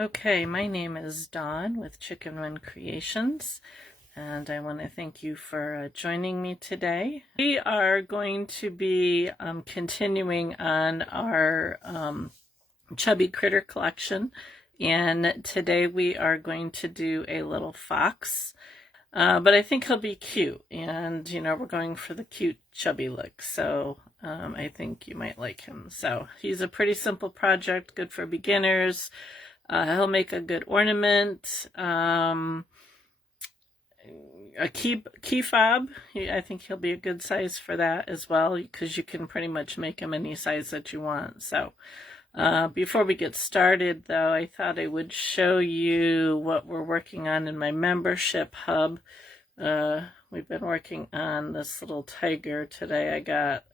Okay, my name is Dawn with Chicken Run Creations, and I want to thank you for joining me today. We are going to be continuing on our Chubby Critter collection, and today we are going to do a little fox. But I think he'll be cute, and we're going for the cute chubby look, so I think you might like him. So he's a pretty simple project, good for beginners. He'll make a good ornament. A key fob, I think he'll be a good size for that as well, because you can pretty much make him any size that you want. So before we get started, though, I thought I would show you what we're working on in my membership hub. We've been working on this little tiger today. I got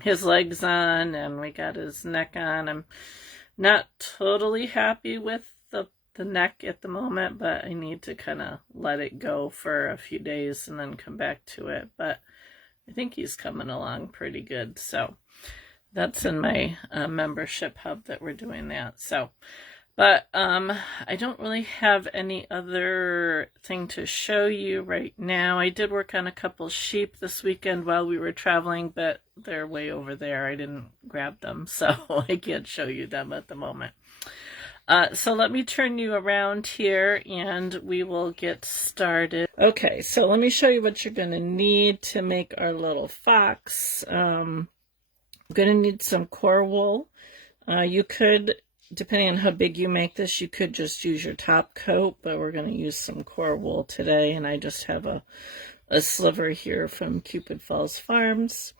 his legs on, and we got his neck on. I'm not totally happy with the neck at the moment, but I need to kind of let it go for a few days and then come back to it. But I think he's coming along pretty good. So that's in my membership hub that we're doing that. So, but I don't really have any other thing to show you right now. I did work on a couple sheep this weekend while we were traveling, but they're way over there. I didn't grab them, so I can't show you them at the moment. So let me turn you around here and we will get started. Okay, so let me show you what you're going to need to make our little fox. I'm going to need some core wool. You could, depending on how big you make this, you could just use your top coat, but we're going to use some core wool today, and I just have a sliver here from Cupid Falls Farms.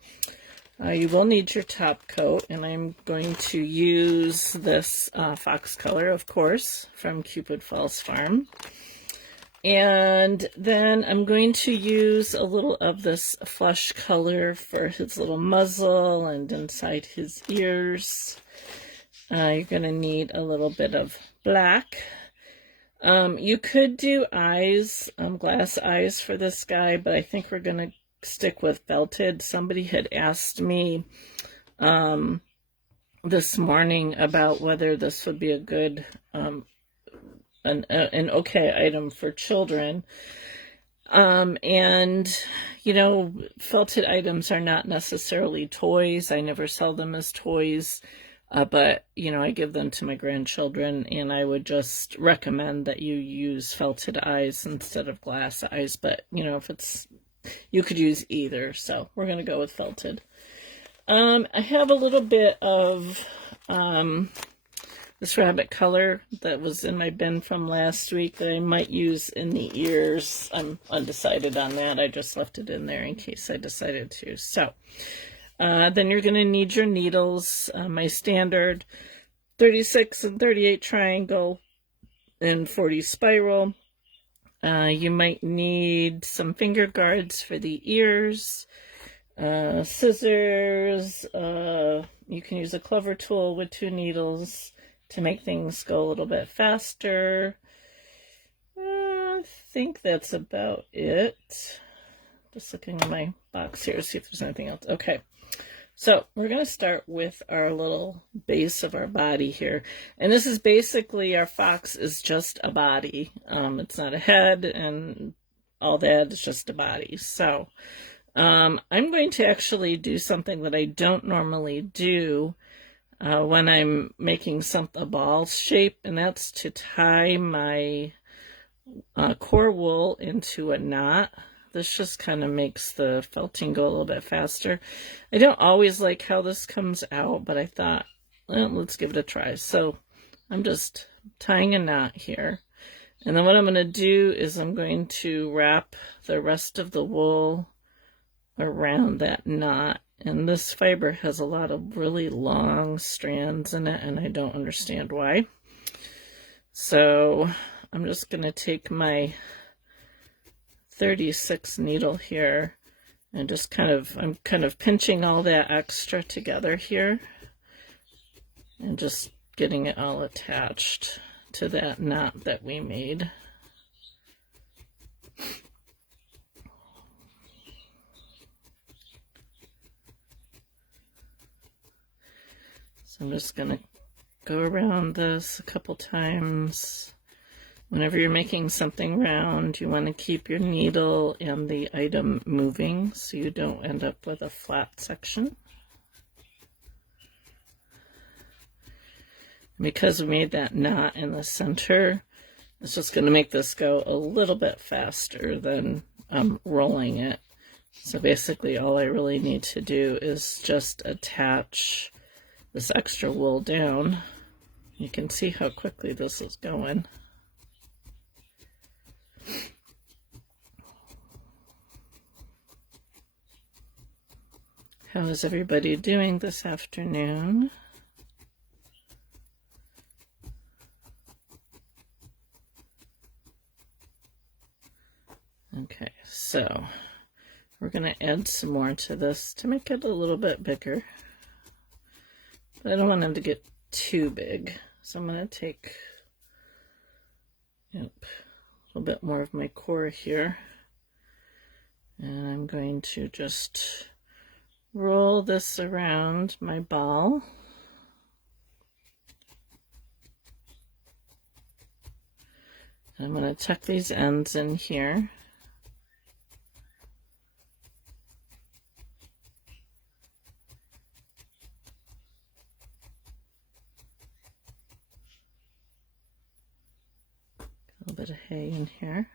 You will need your top coat, and I'm going to use this fox color, of course, from Cupid Falls Farm. And then I'm going to use a little of this flesh color for his little muzzle and inside his ears. You're going to need a little bit of black. You could do eyes, glass eyes for this guy, but I think we're going to stick with felted. Somebody had asked me this morning about whether this would be a good an okay item for children. And felted items are not necessarily toys. I never sell them as toys, but I give them to my grandchildren, and I would just recommend that you use felted eyes instead of glass eyes. But if it's, you could use either, so we're going to go with felted. I have a little bit of this rabbit color that was in my bin from last week that I might use in the ears. I'm undecided on that. I just left it in there in case I decided to. So then you're going to need your needles. My standard 36 and 38 triangle and 40 spiral. You might need some finger guards for the ears, scissors. You can use a clever tool with 2 needles to make things go a little bit faster. I think that's about it. Just looking in my box here to see if there's anything else. Okay. So we're going to start with our little base of our body here. And this is basically, our fox is just a body. It's not a head and all that. It's just a body. So I'm going to actually do something that I don't normally do when I'm making a ball shape, and that's to tie my core wool into a knot. This just kind of makes the felting go a little bit faster. I don't always like how this comes out, but I thought, well, let's give it a try. So I'm just tying a knot here. And then what I'm going to do is I'm going to wrap the rest of the wool around that knot. And this fiber has a lot of really long strands in it, and I don't understand why. So I'm just going to take my 36 needle here and just I'm kind of pinching all that extra together here and just getting it all attached to that knot that we made. So I'm just going to go around this a couple times. Whenever you're making something round, you want to keep your needle and the item moving so you don't end up with a flat section. Because we made that knot in the center, it's just going to make this go a little bit faster than rolling it. So basically all I really need to do is just attach this extra wool down. You can see how quickly this is going. How is everybody doing this afternoon? Okay, so we're going to add some more to this to make it a little bit bigger. But I don't want them to get too big, so I'm going to take a little bit more of my core here. And I'm going to just roll this around my ball. And I'm going to tuck these ends in here. A little bit of hay in here.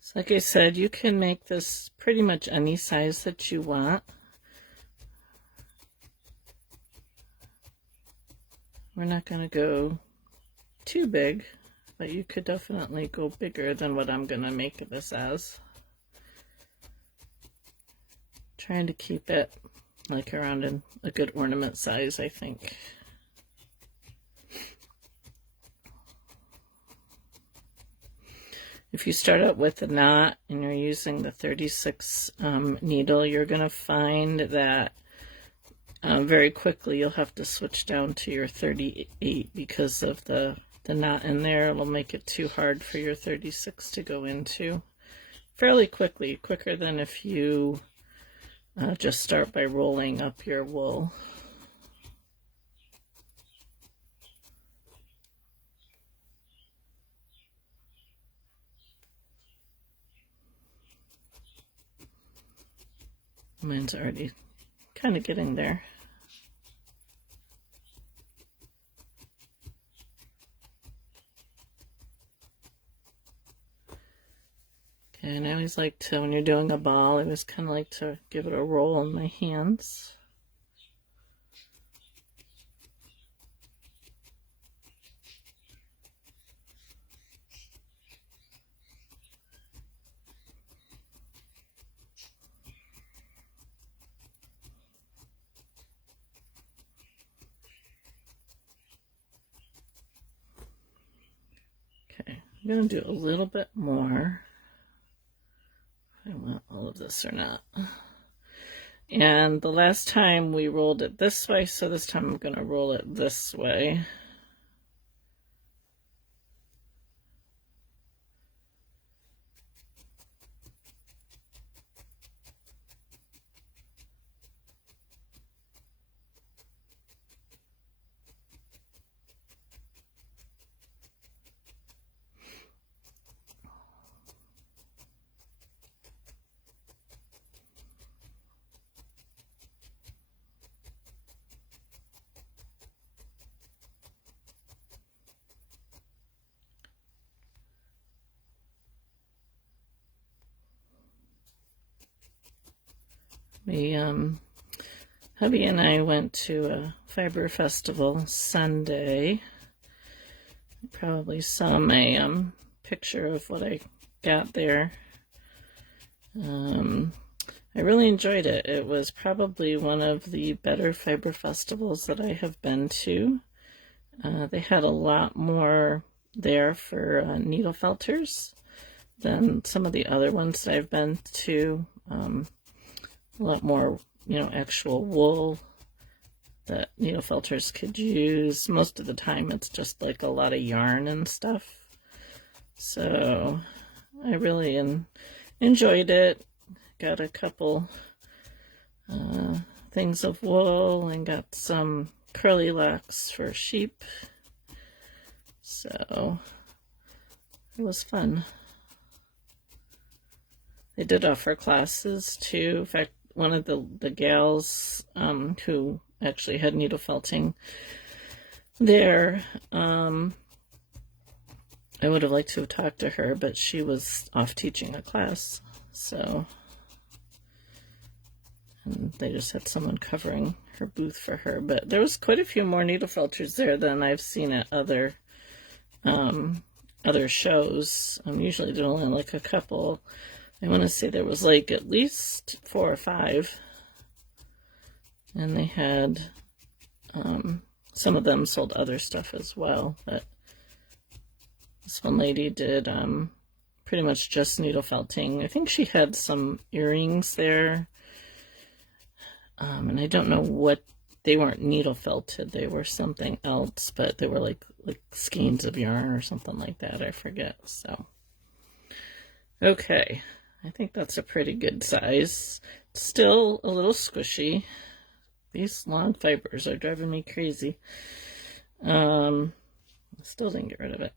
So like I said, you can make this pretty much any size that you want. We're not going to go too big, but you could definitely go bigger than what I'm going to make this as. Trying to keep it like around a good ornament size, I think. If you start out with a knot and you're using the 36 needle, you're going to find that very quickly you'll have to switch down to your 38 because of the knot in there. It'll make it too hard for your 36 to go into fairly quickly, quicker than if you just start by rolling up your wool. Mine's already kind of getting there. Okay, and I always like to, when you're doing a ball, I always kind of like to give it a roll in my hands. Okay, I'm going to do a little bit more. I want all of this or not. And the last time we rolled it this way, so this time I'm going to roll it this way. We, hubby and I went to a fiber festival Sunday. You probably saw my picture of what I got there. I really enjoyed it. It was probably one of the better fiber festivals that I have been to. They had a lot more there for needle felters than some of the other ones that I've been to. A lot more, actual wool that needle felters could use. Most of the time it's just like a lot of yarn and stuff. So I really enjoyed it. got a couple things of wool and got some curly locks for sheep. So it was fun. They did offer classes too. In fact, one of the gals who actually had needle felting there, I would have liked to have talked to her, but she was off teaching a class. So, and they just had someone covering her booth for her. But there was quite a few more needle felters there than I've seen at other shows. Usually there are only like a couple. I want to say there was like at least 4 or 5. And they had, some of them sold other stuff as well. But this one lady did pretty much just needle felting. I think she had some earrings there. And I don't know what, they weren't needle felted. They were something else, but they were like skeins of yarn or something like that. I forget. So, okay. I think that's a pretty good size. Still a little squishy. These long fibers are driving me crazy. I still didn't get rid of it.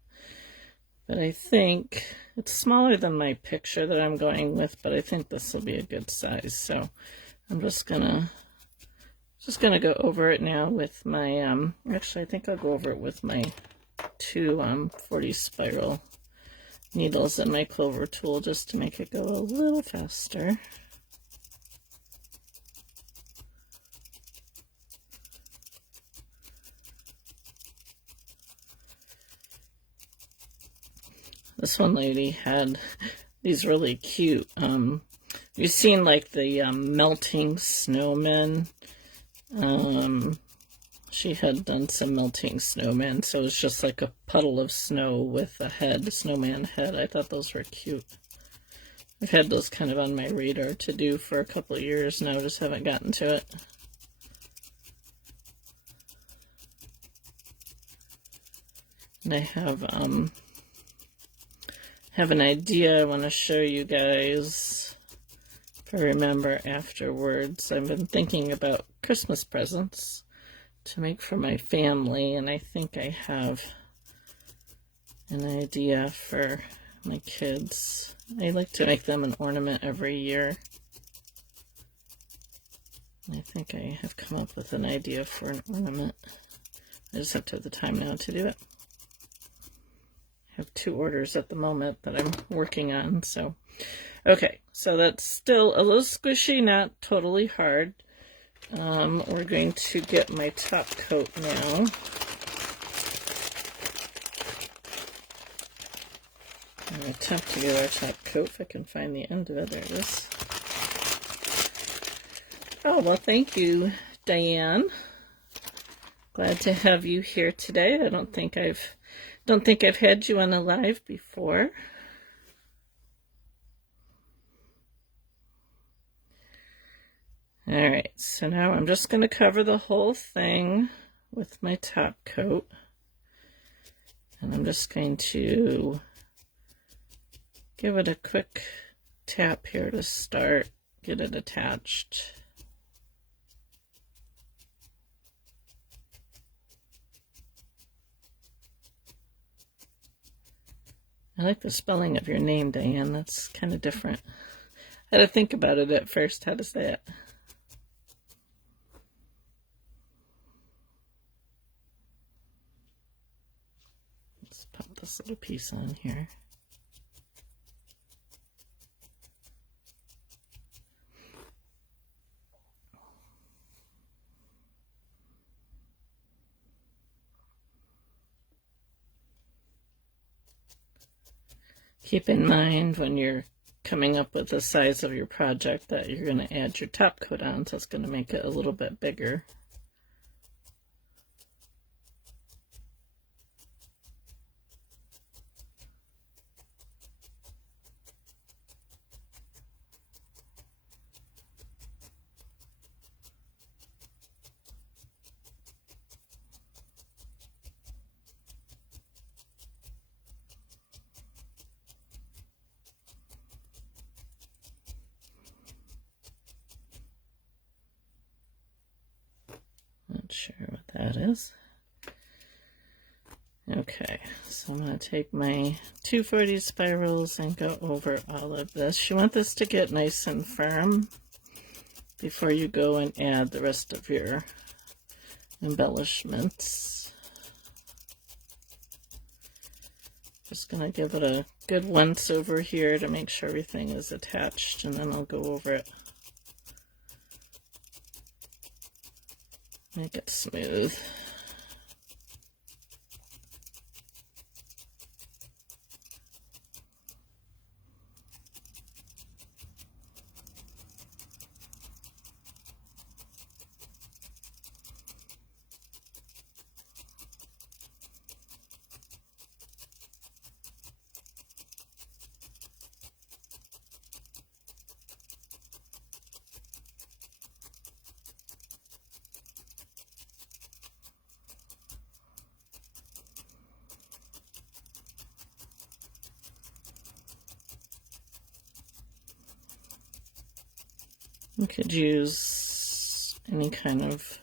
But I think it's smaller than my picture that I'm going with, but I think this will be a good size. So I'm just gonna go over it now with my, actually I think I'll go over it with my 2 40 spiral needles and my clover tool just to make it go a little faster. This one lady had these really cute, you've seen like the melting snowmen. She had done some melting snowmen, so it was just like a puddle of snow with a head, a snowman head. I thought those were cute. I've had those kind of on my radar to do for a couple of years now, just haven't gotten to it. And I have an idea I want to show you guys, if I remember afterwards. I've been thinking about Christmas presents to make for my family, and I think I have an idea for my kids. I like to make them an ornament every year. I think I have come up with an idea for an ornament. I just have to have the time now to do it. I have 2 orders at the moment that I'm working on, so. Okay, so that's still a little squishy, not totally hard. We're going to get my top coat now. I'm going to attempt to get our top coat if I can find the end of it. There it is. Oh, well, thank you, Diane. Glad to have you here today. I don't think I've had you on a live before. All right, so now I'm just going to cover the whole thing with my top coat. And I'm just going to give it a quick tap here to start, get it attached. I like the spelling of your name, Diane. That's kind of different. I had to think about it at first, how to say it. Let's pop this little piece on here. Keep in mind when you're coming up with the size of your project that you're going to add your top coat on, so it's going to make it a little bit bigger. that is. Okay, so I'm going to take my 240 spirals and go over all of this. You want this to get nice and firm before you go and add the rest of your embellishments. Just going to give it a good once over here to make sure everything is attached, and then I'll go over it. Make it smooth. You could use any kind of,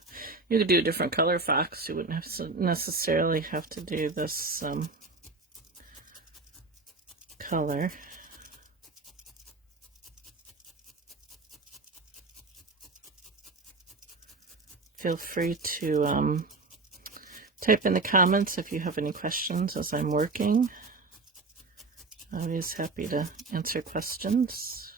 you could do a different color fox. You wouldn't have to necessarily have to do this color. Feel free to type in the comments if you have any questions as I'm working. Always happy to answer questions.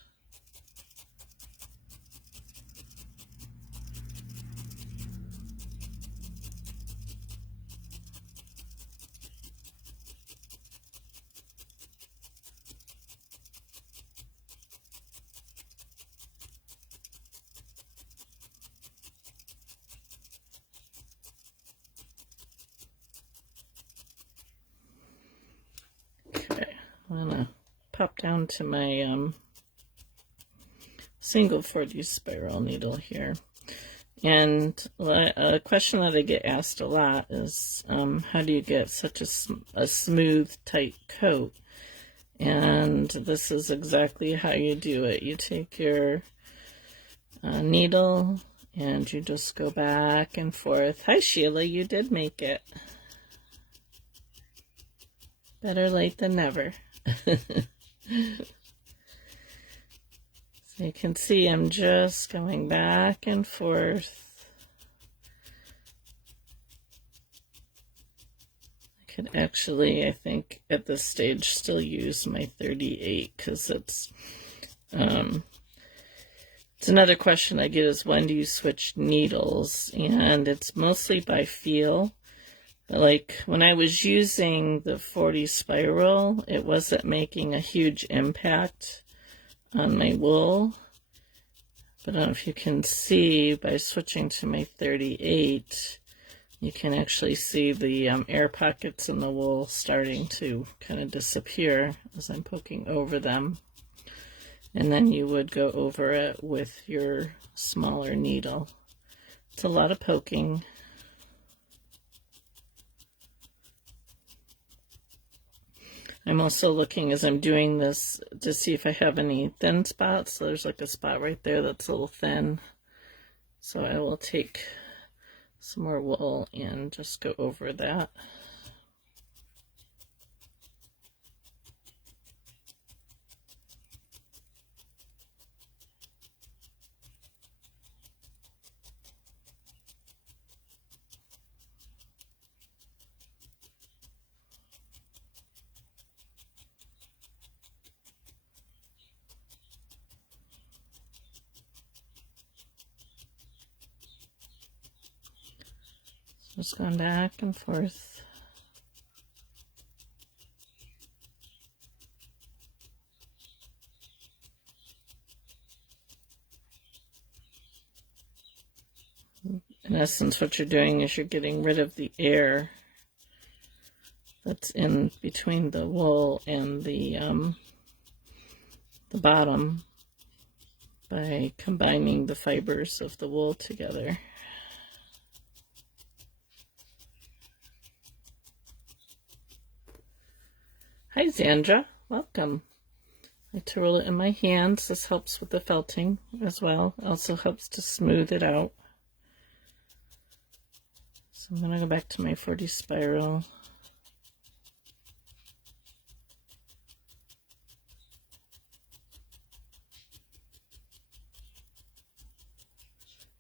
I'm going to pop down to my single 40 spiral needle here. And a question that I get asked a lot is, how do you get such a smooth, tight coat? And this is exactly how you do it. You take your needle and you just go back and forth. Hi, Sheila, you did make it. Better late than never. So you can see I'm just going back and forth. I could actually, I think, at this stage still use my 38 because it's another question I get is, when do you switch needles? And it's mostly by feel. Like when I was using the 40 spiral, it wasn't making a huge impact on my wool. But I don't know if you can see, by switching to my 38, you can actually see the air pockets in the wool starting to kind of disappear as I'm poking over them. And then you would go over it with your smaller needle. It's a lot of poking. I'm also looking as I'm doing this to see if I have any thin spots. So there's like a spot right there that's a little thin. So I will take some more wool and just go over that. Just going back and forth. In essence, what you're doing is you're getting rid of the air that's in between the wool and the bottom by combining the fibers of the wool together. Hi, Zandra. Welcome. I twirl it in my hands. This helps with the felting as well. Also helps to smooth it out. So I'm going to go back to my 40 spiral.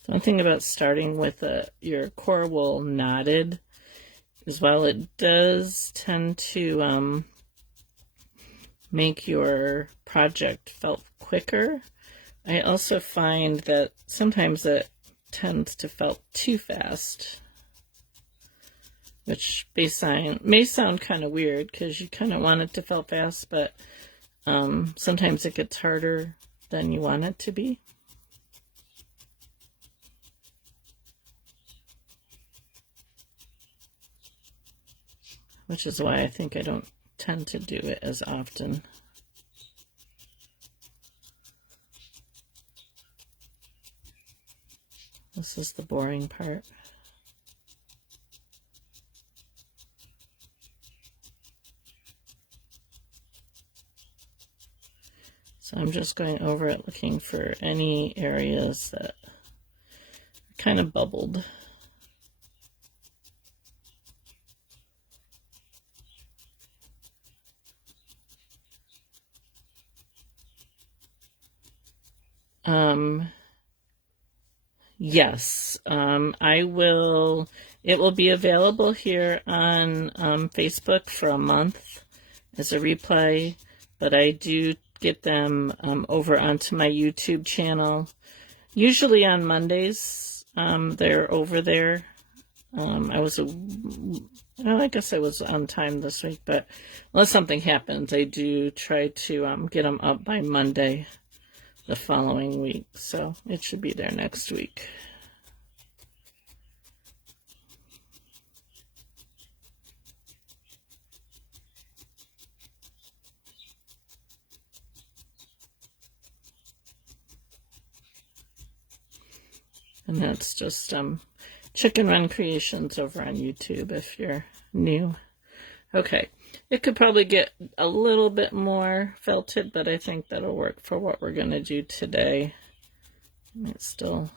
One thing about starting with your core wool knotted is while it does tend to make your project felt quicker, I also find that sometimes it tends to felt too fast, which may sound kind of weird because you kind of want it to felt fast, but sometimes it gets harder than you want it to be. Which is why I think I don't tend to do it as often. This is the boring part. So I'm just going over it looking for any areas that are kind of bubbled. Yes, it will be available here on Facebook for a month as a replay, but I do get them over onto my YouTube channel, usually on Mondays. They're over there. I guess I was on time this week, but unless something happens, I do try to get them up by Monday the following week, so it should be there next week. And that's just Chicken Run Creations over on YouTube if you're new. Okay, it could probably get a little bit more felted, but I think that'll work for what we're going to do today. I might still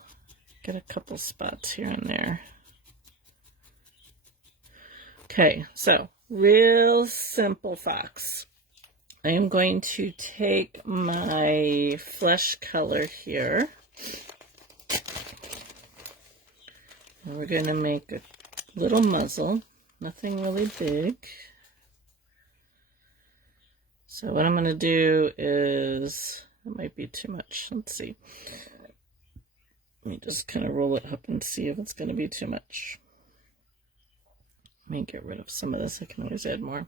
get a couple spots here and there. Okay, so real simple fox. I am going to take my flesh color here. And we're going to make a little muzzle, nothing really big. So what I'm going to do is, it might be too much, let's see. Let me just kind of roll it up and see if it's going to be too much. Let me get rid of some of this, I can always add more.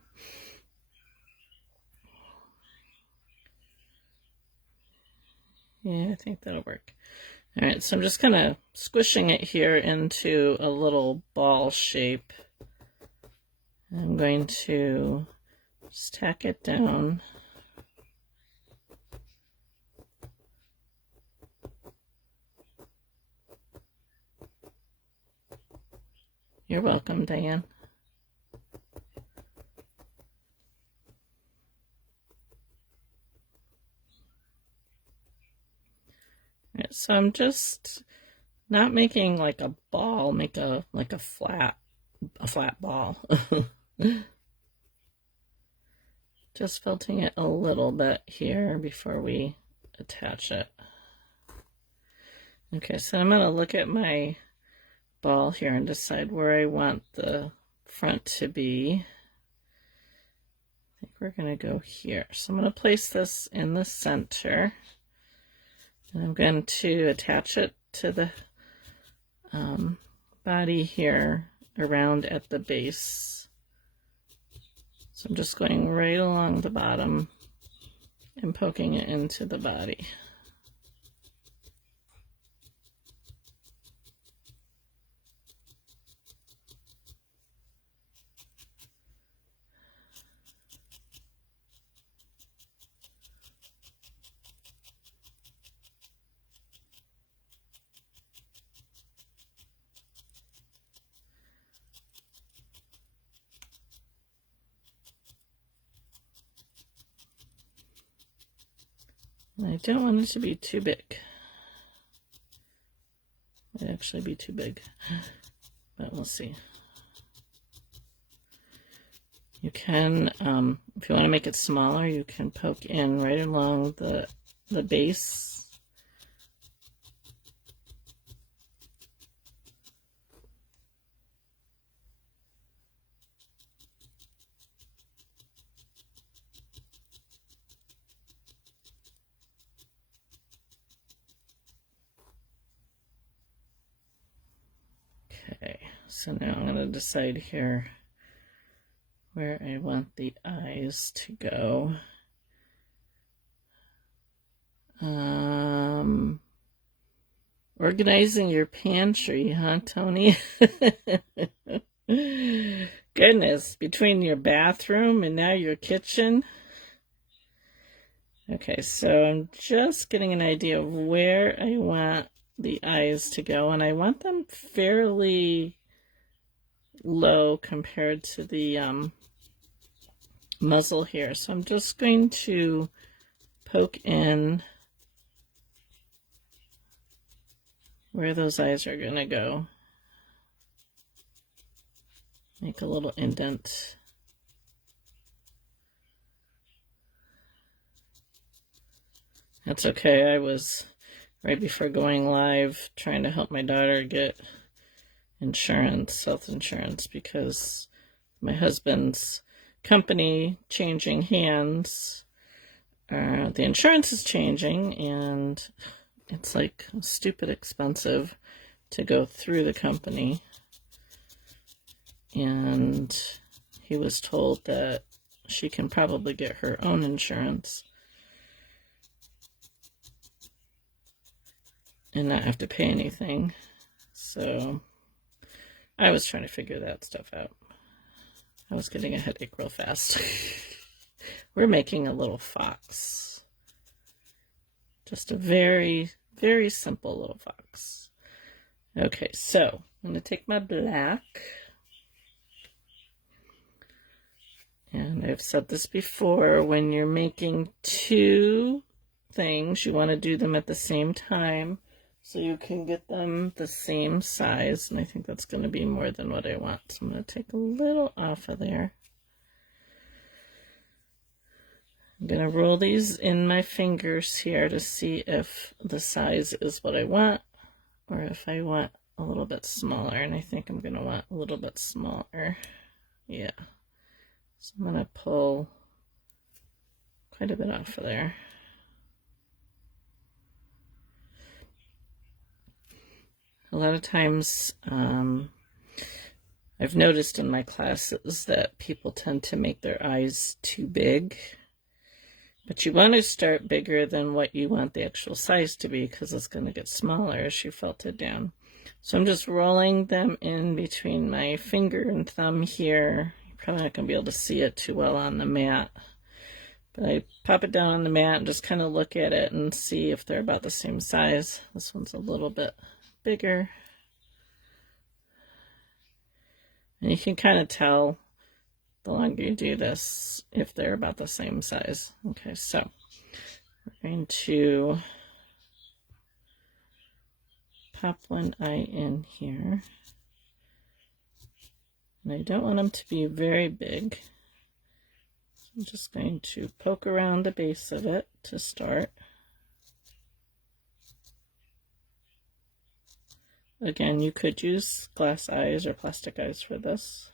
Yeah, I think that'll work. All right, so I'm just kind of squishing it here into a little ball shape. I'm going to just tack it down. You're welcome, Diane. All right, so I'm just not making like a ball, make a flat ball. Just felting it a little bit here before we attach it. Okay, so I'm going to look at my ball here and decide where I want the front to be. I think we're going to go here. So I'm going to place this in the center. And I'm going to attach it to the body here around at the base. So I'm just going right along the bottom and poking it into the body. And I don't want it to be too big. It'd actually be too big. but we'll see. You can, if you want to make it smaller, you can poke in right along the base. Okay, so now I'm going to decide here where I want the eyes to go. Organizing your pantry, huh, Tony? Goodness, between your bathroom and now your kitchen. Okay, so I'm just getting an idea of where I want the eyes to go, and I want them fairly low compared to the muzzle here. So I'm just going to poke in where those eyes are going to go. Make a little indent. That's okay. I was, right before going live, trying to help my daughter get insurance, health insurance, because my husband's company changing hands. The insurance is changing, and it's like stupid expensive to go through the company. And he was told that she can probably get her own insurance and not have to pay anything. So I was trying to figure that stuff out. I was getting a headache real fast. We're making a little fox. Just a very, very simple little fox. Okay, so I'm going to take my black. And I've said this before, when you're making two things, you want to do them at the same time so you can get them the same size. And I think that's going to be more than what I want. So I'm going to take a little off of there. I'm going to roll these in my fingers here to see if the size is what I want or if I want a little bit smaller. And I think I'm going to want a little bit smaller. Yeah. So I'm going to pull quite a bit off of there. A lot of times I've noticed in my classes that people tend to make their eyes too big. But you want to start bigger than what you want the actual size to be, because it's going to get smaller as you felt it down. So I'm just rolling them in between my finger and thumb here. Probably not going to be able to see it too well on the mat. But I pop it down on the mat and just kind of look at it and see if they're about the same size. This one's a little bit bigger. And you can kind of tell the longer you do this if they're about the same size. Okay, so we're going to pop one eye in here. And I don't want them to be very big. So I'm just going to poke around the base of it to start. Again, you could use glass eyes or plastic eyes for this.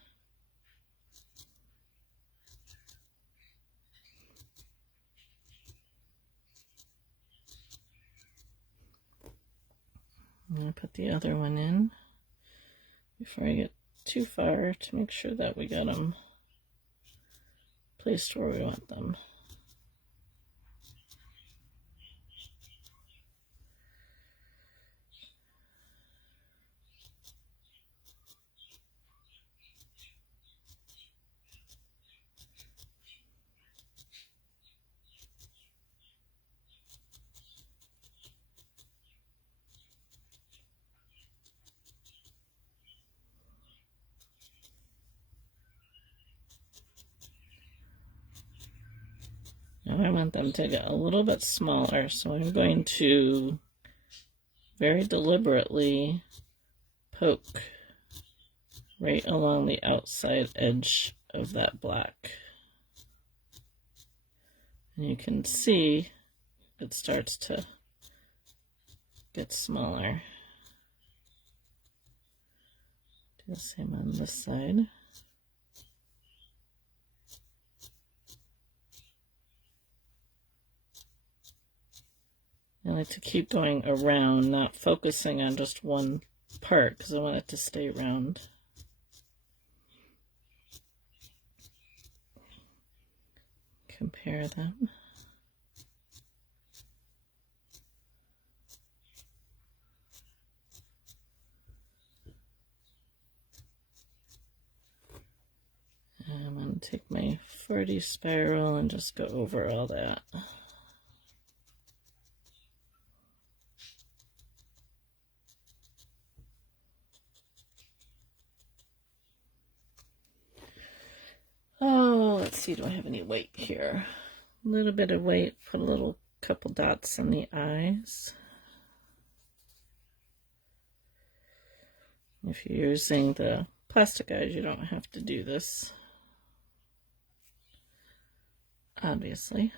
I'm going to put the other one in before I get too far to make sure that we got them placed where we want them. Now I want them to get a little bit smaller, so I'm going to very deliberately poke right along the outside edge of that black. And you can see it starts to get smaller. Do the same on this side. I like to keep going around, not focusing on just one part, because I want it to stay round. Compare them. And I'm going to take my 40 spiral and just go over all that. Oh, let's see, do I have any weight here? A little bit of weight, put a little couple dots on the eyes. If you're using the plastic eyes, you don't have to do this, obviously.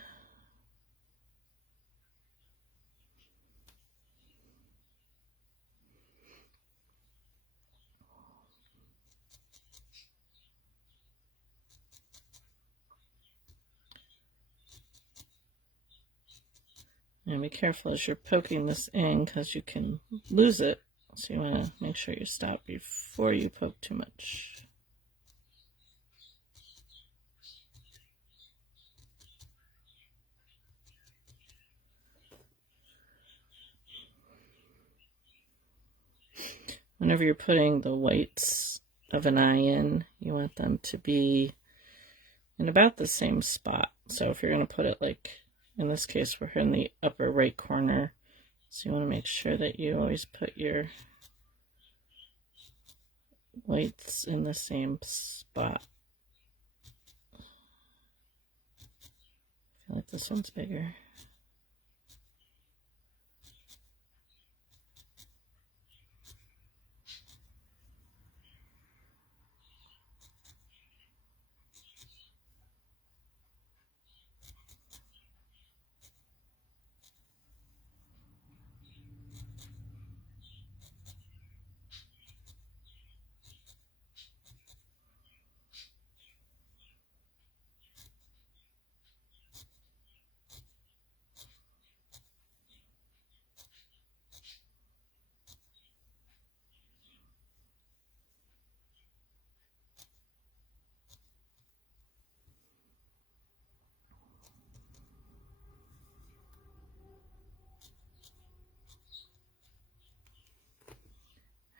And be careful as you're poking this in, because you can lose it. So you want to make sure you stop before you poke too much. Whenever you're putting the whites of an eye in, you want them to be in about the same spot. So if you're going to put it, like in this case, we're in the upper right corner. So you want to make sure that you always put your whites in the same spot. I feel like this one's bigger.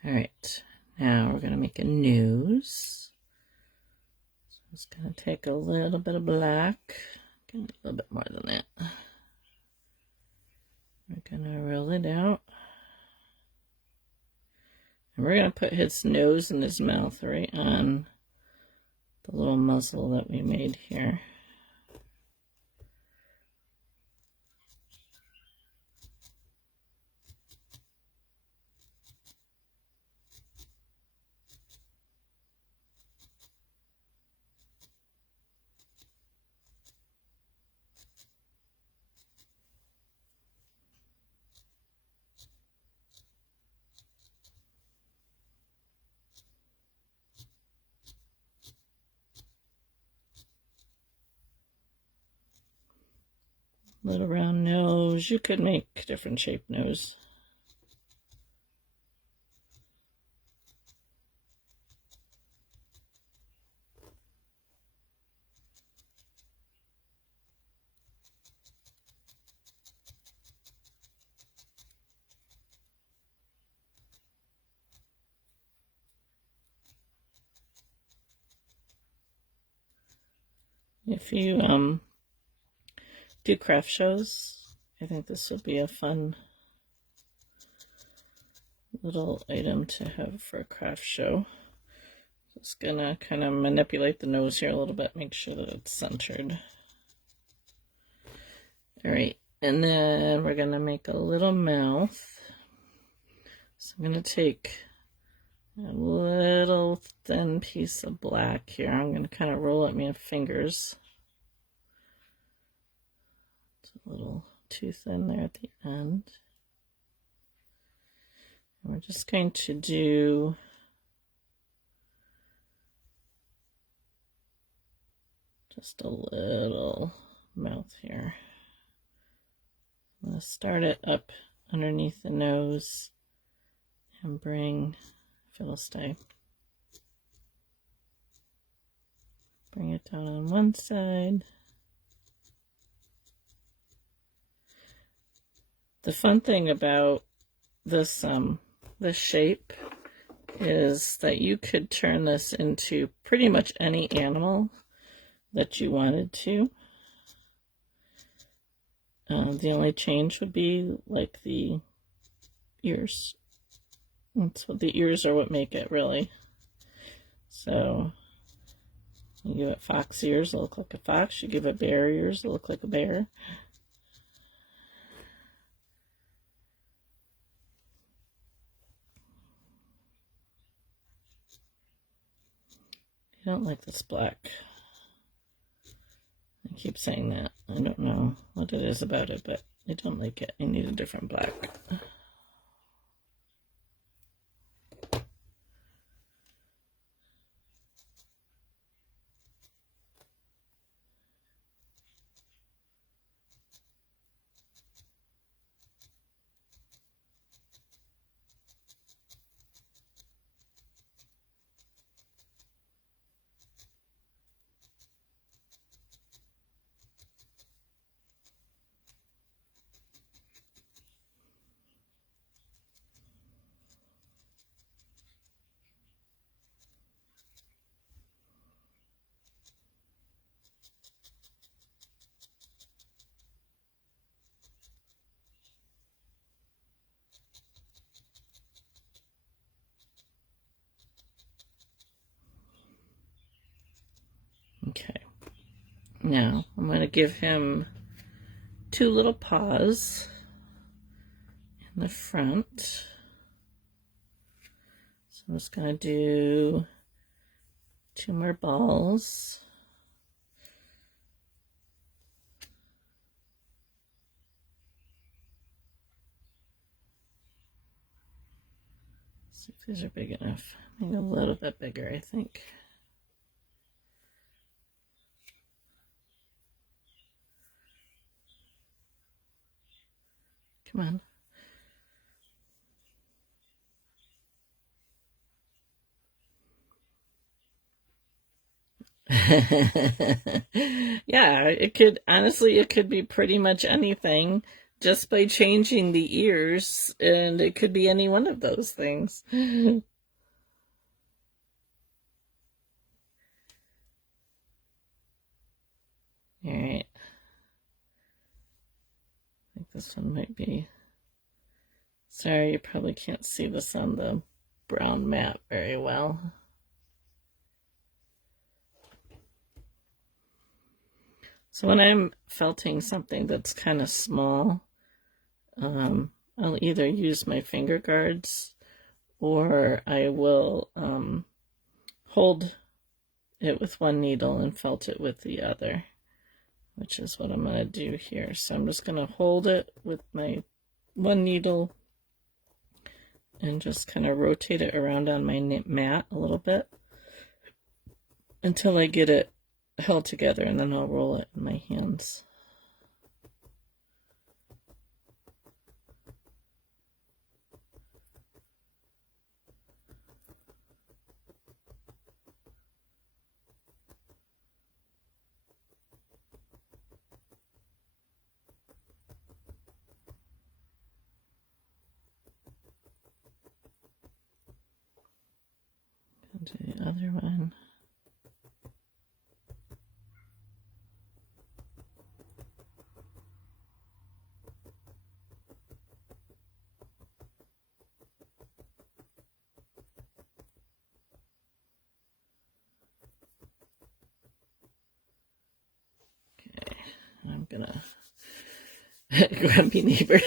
All right, now we're going to make a nose. So I'm just going to take a little bit of black, a little bit more than that. We're going to roll it out. And we're going to put his nose and his mouth right on the little muzzle that we made here. Little round nose. You could make different shaped nose. If you do craft shows, I think this will be a fun little item to have for a craft show. Just gonna kind of manipulate the nose here a little bit, make sure that it's centered. All right, and then we're gonna make a little mouth. So I'm gonna take A little thin piece of black here. I'm going to kind of roll it in my fingers. It's a little too thin there at the end. And we're just going to do just a little mouth here. I'm going to start it up underneath the nose and bring Philistine. Bring it down on one side. The fun thing about this shape is that you could turn this into pretty much any animal that you wanted to. The only change would be like the ears. That's what the ears are, what make it really. So you give it fox ears, it'll look like a fox. You give it bear ears, it'll look like a bear. I don't like this black. I keep saying that. I don't know what it is about it, but I don't like it. I need a different black. Okay, now I'm going to give him two little paws in the front. So I'm just going to do two more balls. See if these are big enough. Maybe a little bit bigger, I think. Come on. Yeah, it could, honestly, it could be pretty much anything just by changing the ears, and it could be any one of those things. All right. I think this one might be, sorry, you probably can't see this on the brown mat very well. So when I'm felting something that's kind of small, I'll either use my finger guards or I will hold it with one needle and felt it with the other, which is what I'm going to do here. So I'm just going to hold it with my one needle and just kind of rotate it around on my mat a little bit until I get it held together, and then I'll roll it in my hands. Do the other one. Okay, I'm gonna grumpy neighbor.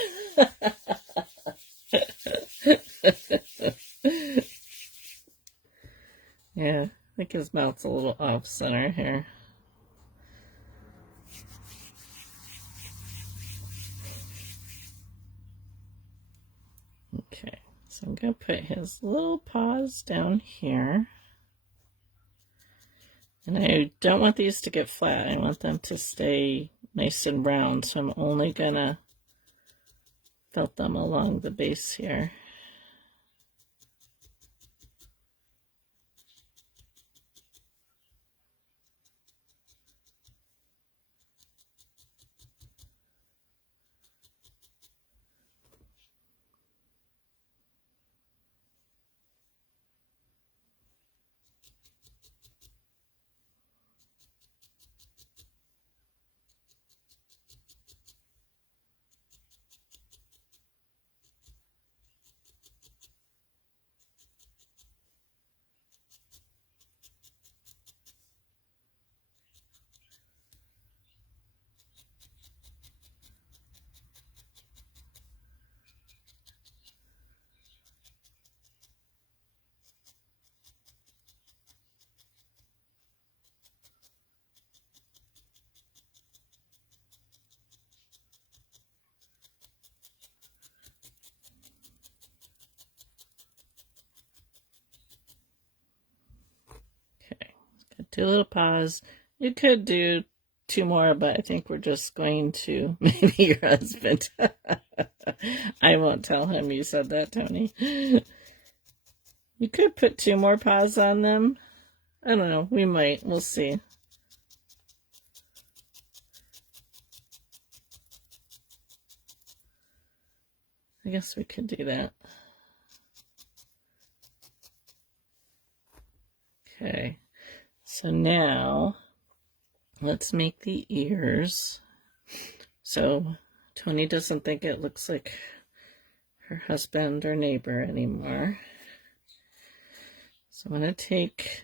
think his mouth's a little off center here. Okay, so I'm going to put his little paws down here. And I don't want these to get flat. I want them to stay nice and round. So I'm only going to felt them along the base here. Okay, got 2 little paws. You could do 2 more, but I think we're just going to, maybe your husband. I won't tell him you said that, Tony. You could put 2 more paws on them. I don't know, we might, we'll see. I guess we could do that. Okay, so now let's make the ears. So Tony doesn't think it looks like her husband or neighbor anymore. So I'm going to take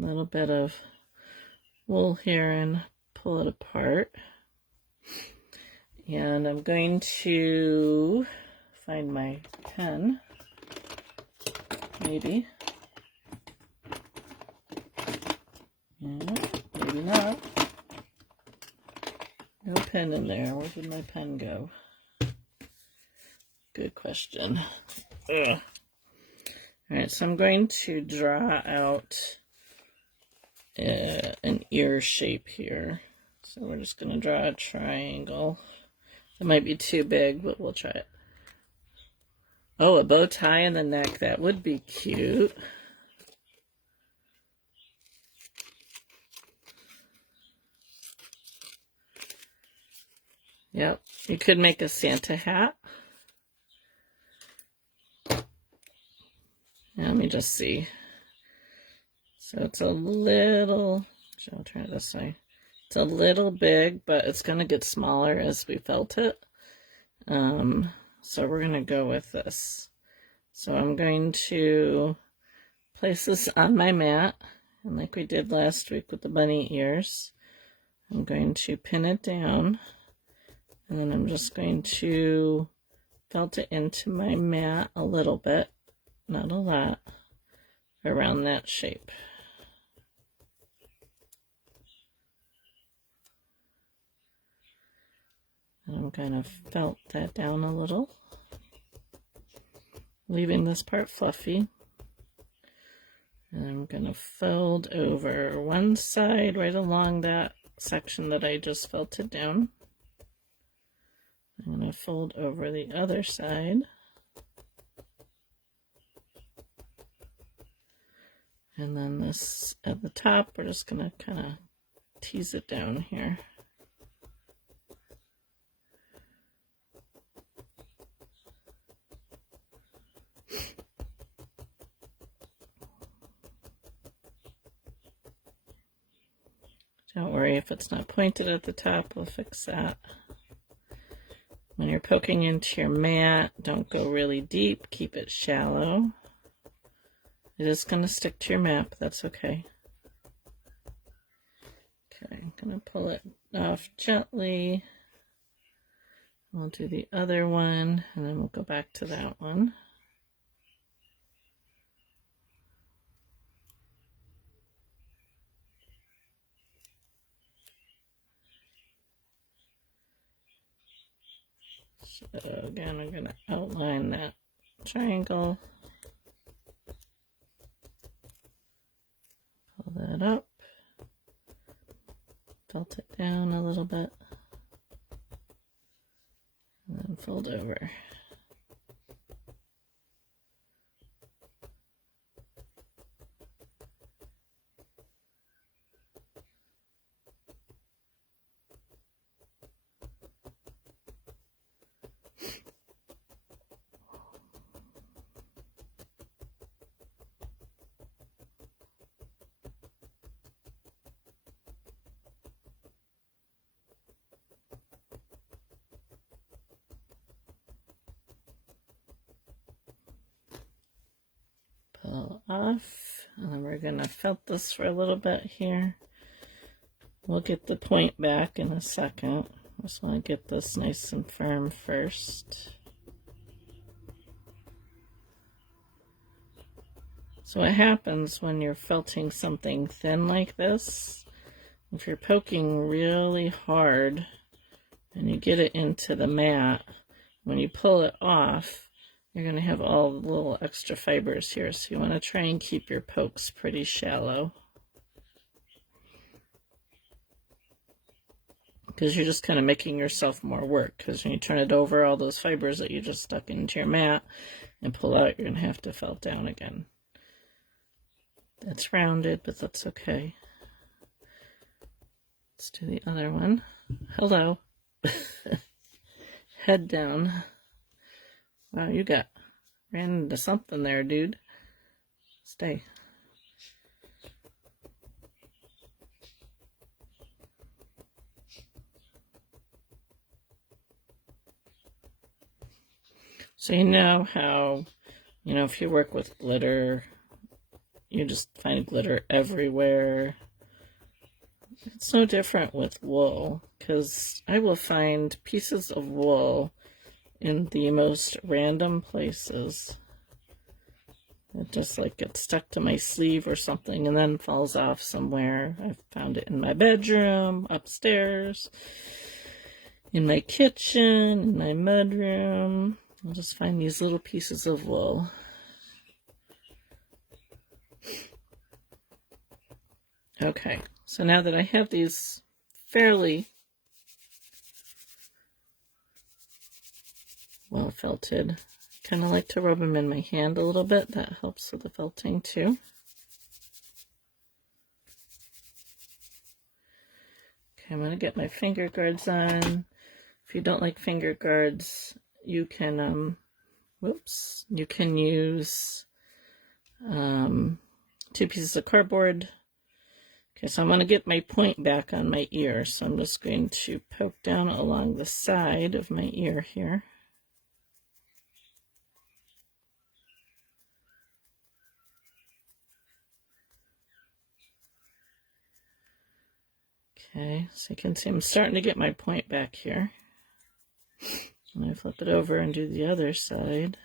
a little bit of wool here and pull it apart. And I'm going to find my pen, maybe. Yeah, maybe not. No pen in there. Where did my pen go? Good question. Ugh. Alright, so I'm going to draw out an ear shape here. So we're just going to draw a triangle. It might be too big, but we'll try it. Oh, a bow tie in the neck. That would be cute. Yep, you could make a Santa hat. Let me just see. So it's a little, I'll turn it this way. It's a little big, but it's going to get smaller as we felt it. So we're going to go with this. So I'm going to place this on my mat, and like we did last week with the bunny ears, I'm going to pin it down, and then I'm just going to felt it into my mat a little bit, not a lot, around that shape. And I'm going to felt that down a little, leaving this part fluffy. And I'm going to fold over one side right along that section that I just felted down. I'm going to fold over the other side. And then this at the top, we're just going to kind of tease it down here. Don't worry if it's not pointed at the top, we'll fix that. When you're poking into your mat, don't go really deep, keep it shallow. It is going to stick to your mat, but that's okay. Okay, I'm going to pull it off gently. We'll do the other one, and then we'll go back to that one. So again, I'm going to outline that triangle. Pull that up. Felt it down a little bit. And then fold over. Pull off, and then we're going to felt this for a little bit here. We'll get the point back in a second. Just want to get this nice and firm first. So what happens when you're felting something thin like this, if you're poking really hard and you get it into the mat, when you pull it off, you're going to have all the little extra fibers here. So you want to try and keep your pokes pretty shallow, because you're just kind of making yourself more work, because when you turn it over, all those fibers that you just stuck into your mat and pull out, you're going to have to felt down again. That's rounded, but that's okay. Let's do the other one. Hello. Head down. Wow, you ran into something there, dude. Stay. So you know how, if you work with glitter, you just find glitter everywhere. It's no different with wool, because I will find pieces of wool in the most random places. It just like gets stuck to my sleeve or something and then falls off somewhere. I found it in my bedroom, upstairs, in my kitchen, in my mudroom. I'll just find these little pieces of wool. Okay, so now that I have these fairly well felted, I kind of like to rub them in my hand a little bit. That helps with the felting too. Okay, I'm going to get my finger guards on. If you don't like finger guards, you can, you can use 2 pieces of cardboard. Okay, so I'm going to get my point back on my ear, so I'm just going to poke down along the side of my ear here. Okay, so you can see I'm starting to get my point back here. And I flip it over and do the other side.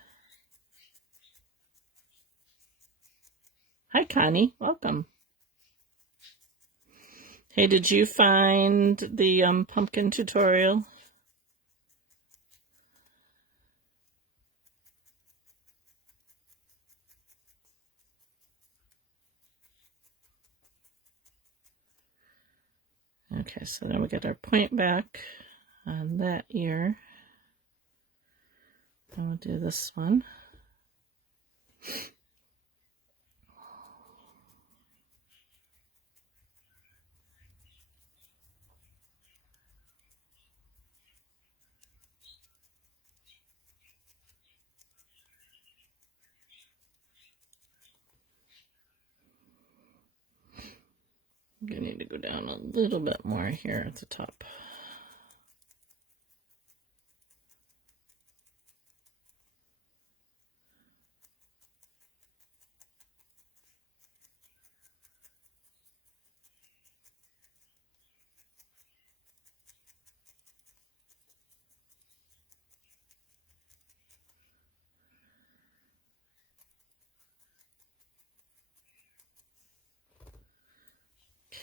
Hi, Connie. Welcome. Hey, did you find the pumpkin tutorial? Okay, so then we get our point back on that ear. And we'll do this one. I'm going to need to go down a little bit more here at the top.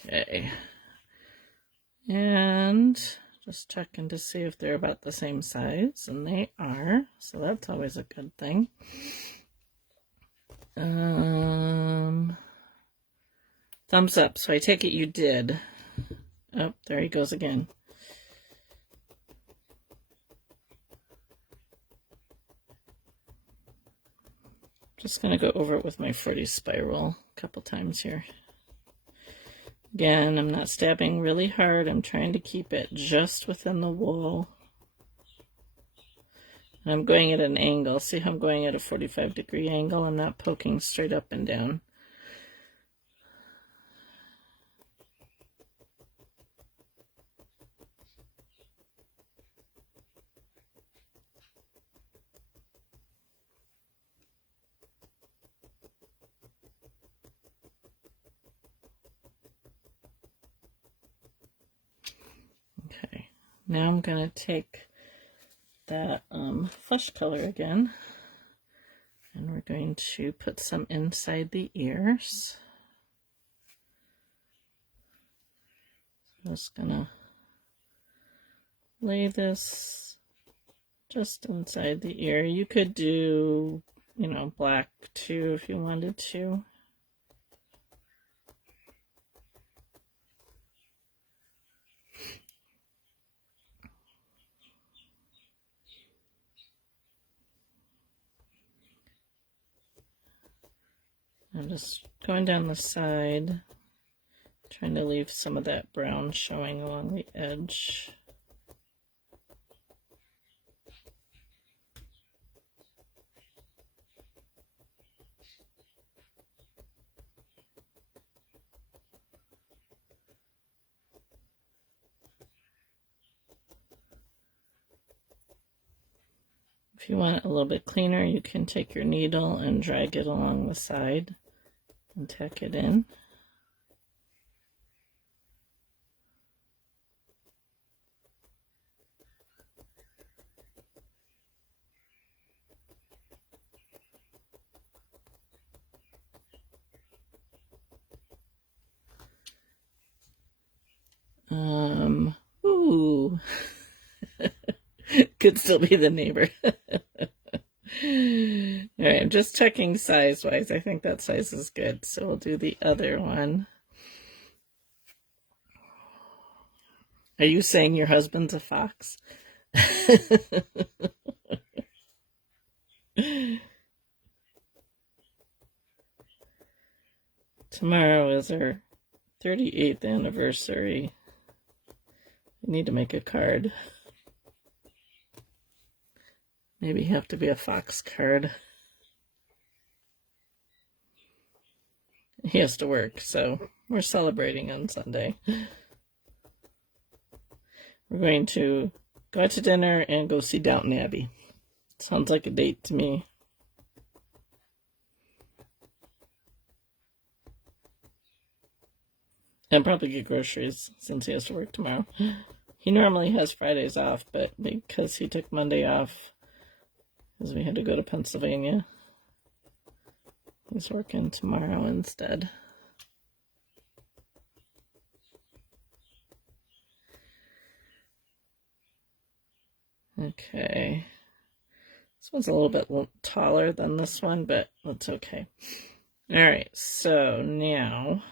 Okay. And Just checking to see if they're about the same size, and they are, so that's always a good thing. Thumbs up, so I take it you did. Oh, there he goes again. Just going to go over it with my 40 spiral a couple times here. Again, I'm not stabbing really hard. I'm trying to keep it just within the wool. And I'm going at an angle. See how I'm going at a 45-degree angle? I'm not poking straight up and down. Okay, now I'm going to take that flesh color again, and we're going to put some inside the ears. Just gonna lay this just inside the ear. You could do, you know, black too if you wanted to. I'm just going down the side, trying to leave some of that brown showing along the edge. If you want it a little bit cleaner, you can take your needle and drag it along the side and tack it in. Ooh. Could still be the neighbor. Alright, I'm just checking size-wise. I think that size is good, so we'll do the other one. Are you saying your husband's a fox? Tomorrow is our 38th anniversary. I need to make a card. Maybe have to be a fox card. He has to work, so we're celebrating on Sunday. We're going to go out to dinner and go see Downton Abbey. Sounds like a date to me. And probably get groceries since he has to work tomorrow. He normally has Fridays off, but because he took Monday off, because we had to go to Pennsylvania, he's working tomorrow instead. Okay. This one's a little bit taller than this one, but that's okay. Alright, so now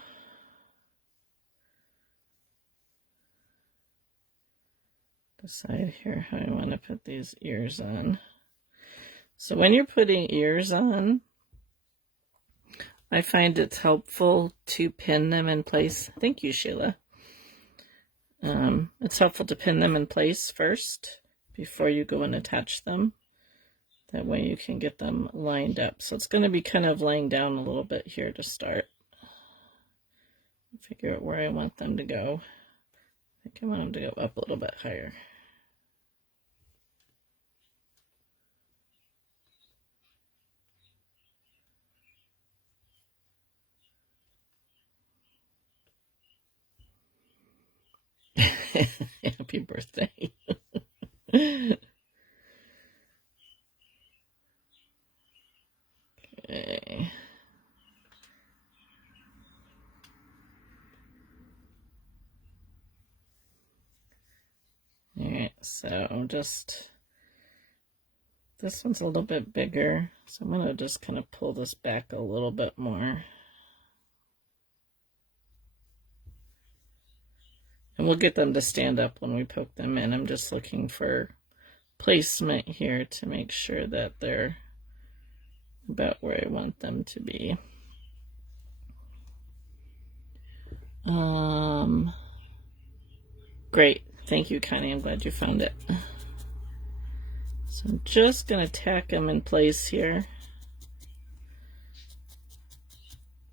decide here how I want to put these ears on. So when you're putting ears on, I find it's helpful to pin them in place. Thank you, Sheila. It's helpful to pin them in place first before you go and attach them. That way you can get them lined up. So it's going to be kind of laying down a little bit here to start. Figure out where I want them to go. I think I want them to go up a little bit higher. Happy birthday. Okay. So just, this one's a little bit bigger, so I'm going to just kind of pull this back a little bit more. And we'll get them to stand up when we poke them in. I'm just looking for placement here to make sure that they're about where I want them to be. Great. Thank you, Connie. I'm glad you found it. So I'm just going to tack them in place here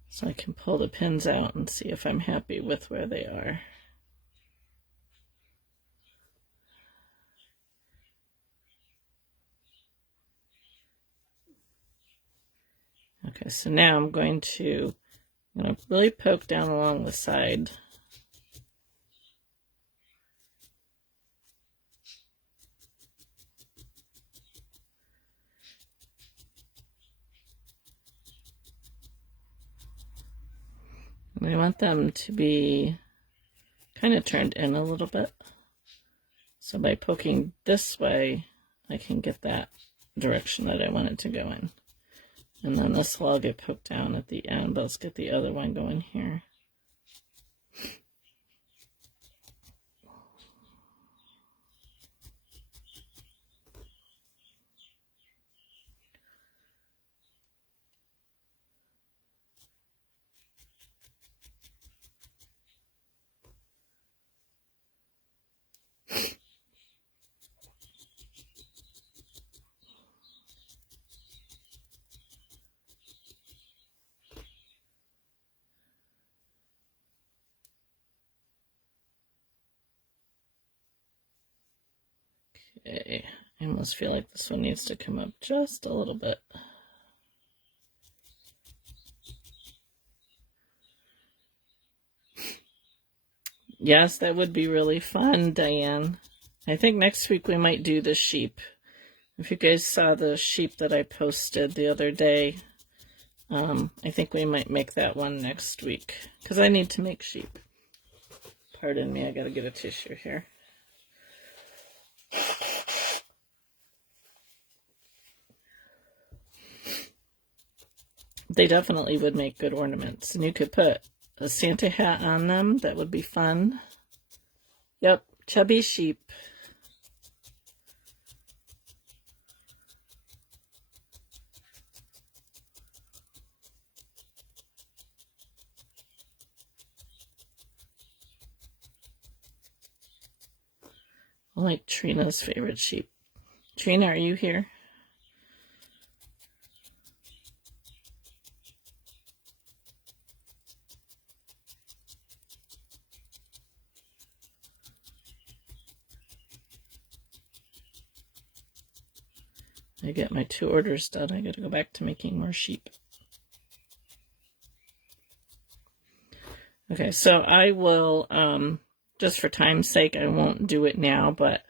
so I can pull the pins out and see if I'm happy with where they are. Okay, so now I'm going to really poke down along the side. And I want them to be kind of turned in a little bit. So by poking this way, I can get that direction that I want it to go in. And then this will all get poked down at the end, but let's get the other one going here. Okay, I almost feel like this one needs to come up just a little bit. Yes, that would be really fun, Diane. I think next week we might do the sheep. If you guys saw the sheep that I posted the other day, I think we might make that one next week, because I need to make sheep. Pardon me, I gotta get a tissue here. They definitely would make good ornaments, and you could put a Santa hat on them. That would be fun. Yep, chubby sheep. I like Trina's favorite sheep. Trina, are you here? I get my 2 orders done. I gotta go back to making more sheep. Okay, so I will, just for time's sake, I won't do it now, but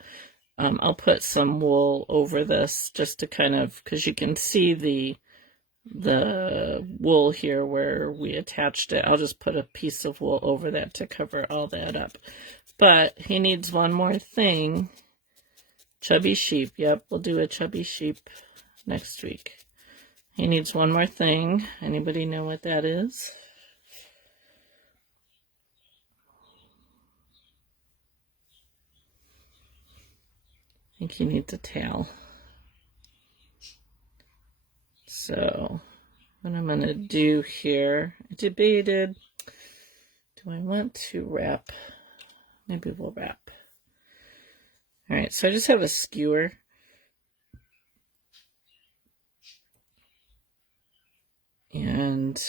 I'll put some wool over this just to kind of, because you can see the wool here where we attached it. I'll just put a piece of wool over that to cover all that up. But he needs one more thing. Chubby sheep. Yep, we'll do a chubby sheep next week. He needs one more thing. Anybody know what that is? I think he needs a tail. So what I'm going to do here, I debated, do I want to wrap? Maybe we'll wrap. All right, so I just have a skewer. And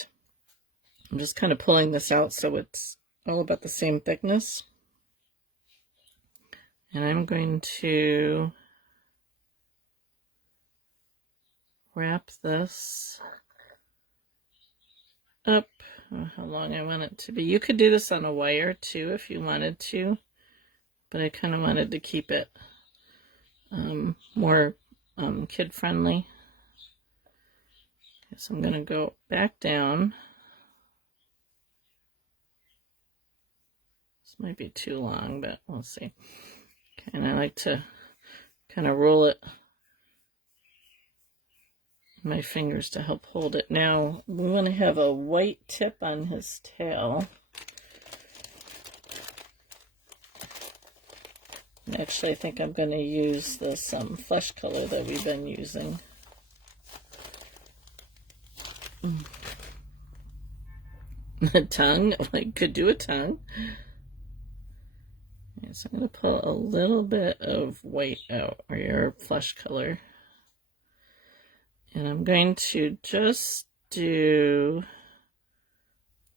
I'm just kind of pulling this out so it's all about the same thickness. And I'm going to wrap this up. How long I want it to be. You could do this on a wire too if you wanted to, but I kind of wanted to keep it more kid-friendly. Okay, so I'm going to go back down. This might be too long, but we'll see. Okay, and I like to kind of roll it in my fingers to help hold it. Now, we want to have a white tip on his tail. Actually, I think I'm going to use this flesh color that we've been using. A tongue, I could do a tongue. Okay, so I'm going to pull a little bit of white out, or your flesh color. And I'm going to just do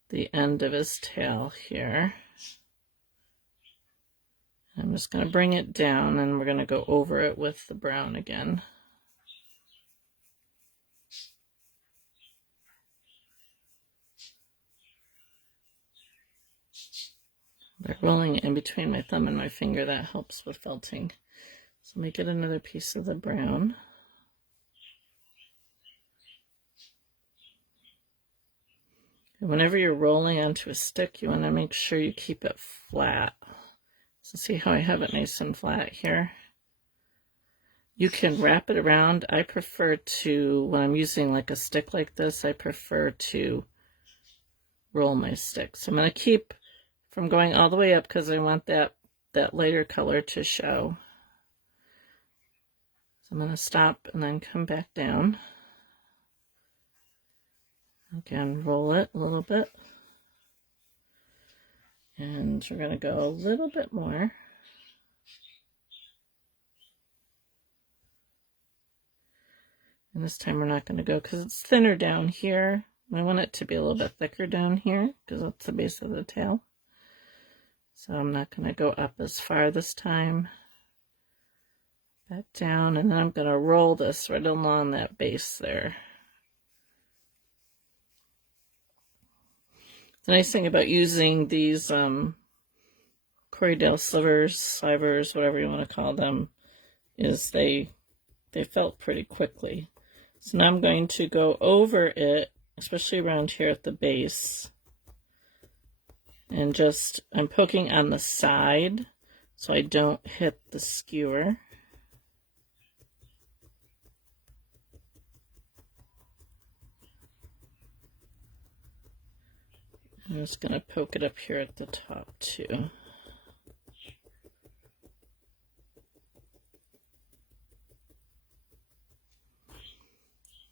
the end of his tail here. I'm just going to bring it down, and we're going to go over it with the brown again. By rolling it in between my thumb and my finger, that helps with felting. So let me get another piece of the brown. And whenever you're rolling onto a stick, you want to make sure you keep it flat. So see how I have it nice and flat here? You can wrap it around. I prefer to, when I'm using like a stick like this, I prefer to roll my stick. So I'm going to keep from going all the way up because I want that lighter color to show. So I'm going to stop and then come back down. Again, roll it a little bit. And we're going to go a little bit more. And this time we're not going to go because it's thinner down here. I want it to be a little bit thicker down here because that's the base of the tail. So I'm not going to go up as far this time. Back down, and then I'm going to roll this right along that base there. The nice thing about using these Corriedale slivers, whatever you want to call them, is they felt pretty quickly. So now I'm going to go over it, especially around here at the base, and I'm poking on the side so I don't hit the skewer. I'm just going to poke it up here at the top too.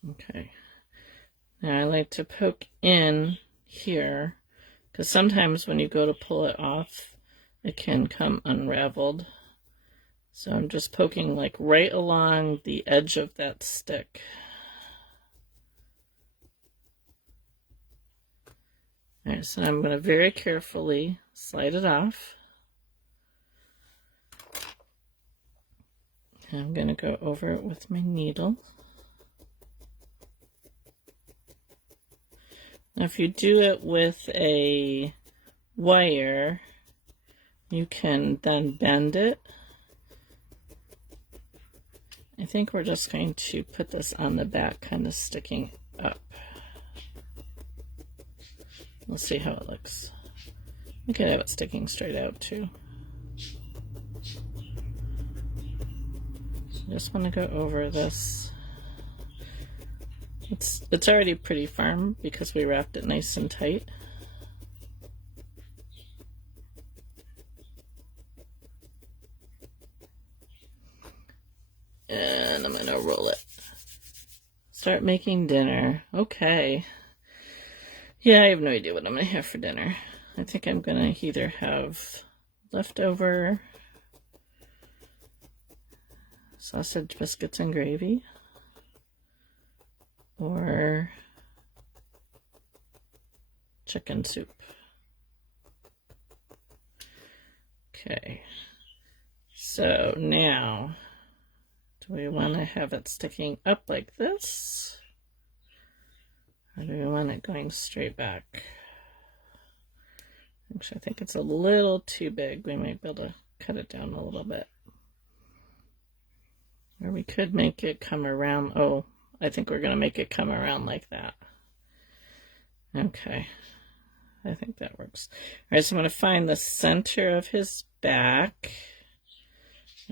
Okay. Now I like to poke in here because sometimes when you go to pull it off, it can come unraveled. So I'm just poking like right along the edge of that stick. All right, so I'm going to very carefully slide it off. And I'm going to go over it with my needle. Now if you do it with a wire, you can then bend it. I think we're just going to put this on the back, kind of sticking up. Let's see how it looks. We could have it sticking straight out too. So I just want to go over this. It's already pretty firm because we wrapped it nice and tight. And I'm going to roll it. Start making dinner. Okay. Yeah, I have no idea what I'm going to have for dinner. I think I'm going to either have leftover sausage, biscuits, and gravy, or chicken soup. Okay. So now, do we want to have it sticking up like this? Or do we want it going straight back? Actually, I think it's a little too big. We might be able to cut it down a little bit. Or we could make it come around. Oh, I think we're going to make it come around like that. Okay. I think that works. All right, so I'm going to find the center of his back.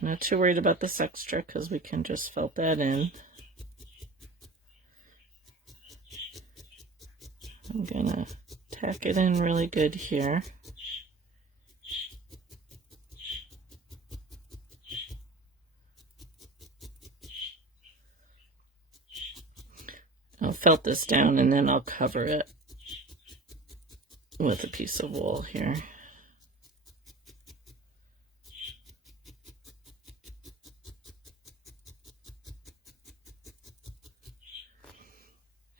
I'm not too worried about this extra because we can just felt that in. I'm gonna tack it in really good here. I'll felt this down and then I'll cover it with a piece of wool here.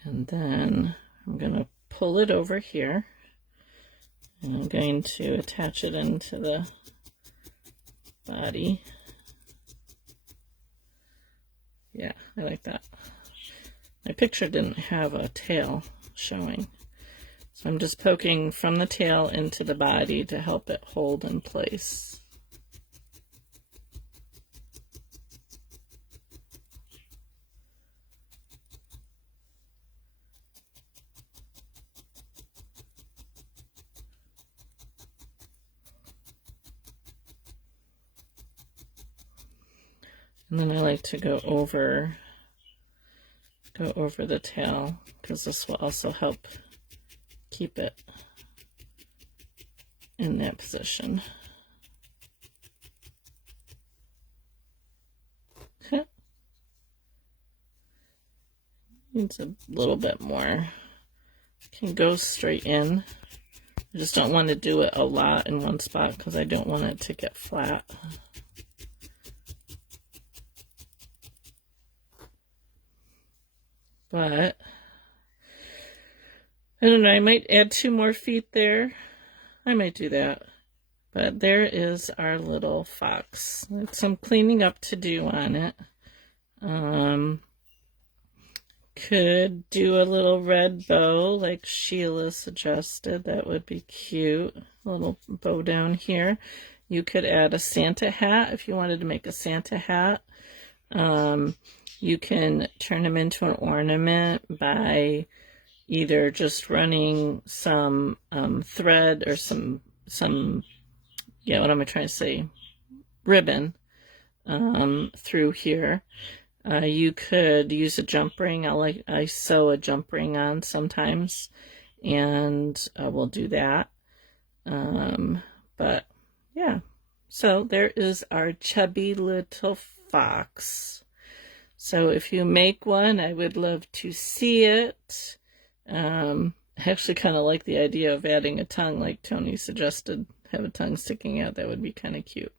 And then I'm going to pull it over here, and I'm going to attach it into the body. Yeah, I like that. My picture didn't have a tail showing, so I'm just poking from the tail into the body to help it hold in place. And then I like to go over the tail, because this will also help keep it in that position. Needs a little bit more. Can go straight in. I just don't want to do it a lot in one spot because I don't want it to get flat. But I don't know, I might add 2 more feet there. I might do that. But there is our little fox. Some cleaning up to do on it. Could do a little red bow like Sheila suggested. That would be cute. A little bow down here. You could add a Santa hat if you wanted to make a Santa hat. You can turn them into an ornament by either just running some thread or some yeah, what am I trying to say? Ribbon through here. You could use a jump ring. I sew a jump ring on sometimes, and we'll do that. But yeah, so there is our chubby little fox. So if you make one, I would love to see it. I actually kind of like the idea of adding a tongue, like Tony suggested, have a tongue sticking out. That would be kind of cute.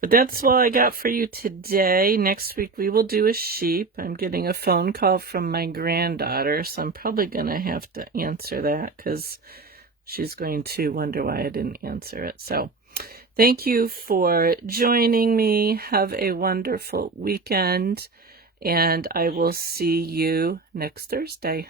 But that's all I got for you today. Next week we will do a sheep. I'm getting a phone call from my granddaughter, so I'm probably going to have to answer that because she's going to wonder why I didn't answer it. So thank you for joining me. Have a wonderful weekend, and I will see you next Thursday.